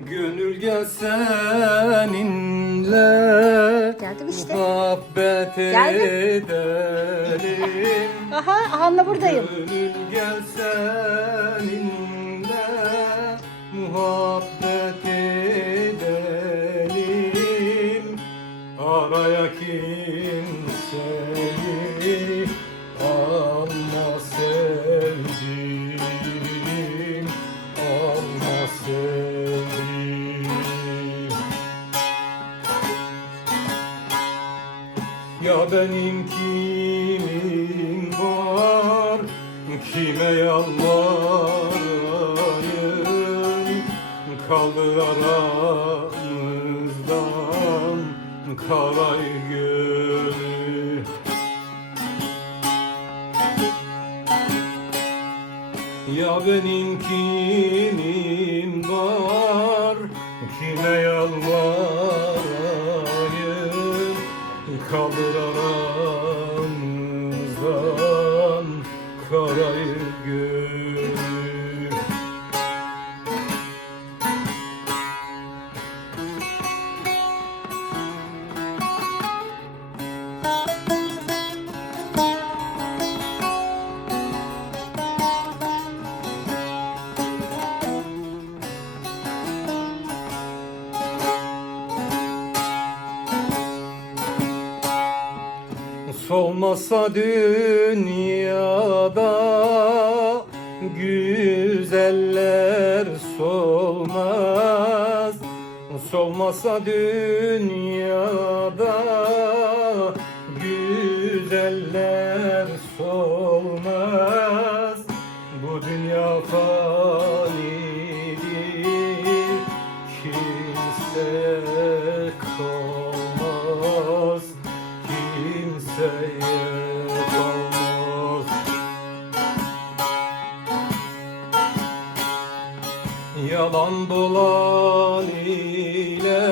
Gönül gel seninle Geldim işte. Muhabbet Geldim. edelim Aha Hanna buradayım. Gönül gel seninle Ya benim kimim var? Kime yalvarayım? Kaldır aramızdan Karay gönül. Ya benim kimim var? Kime Kaldır aramızdan Solmasa dünyada güzeller solmaz. Solmasa dünyada Yalan dolan ile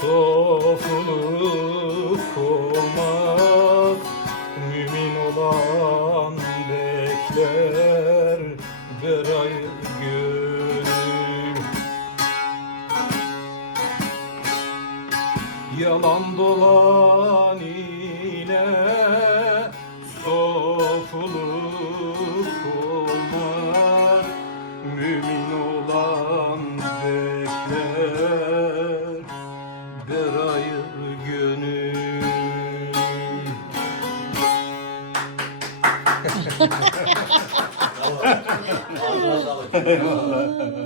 sofuluk olmaz. Mümin olan bir ayrı gönül. Yalan dolan ile Çok güzel.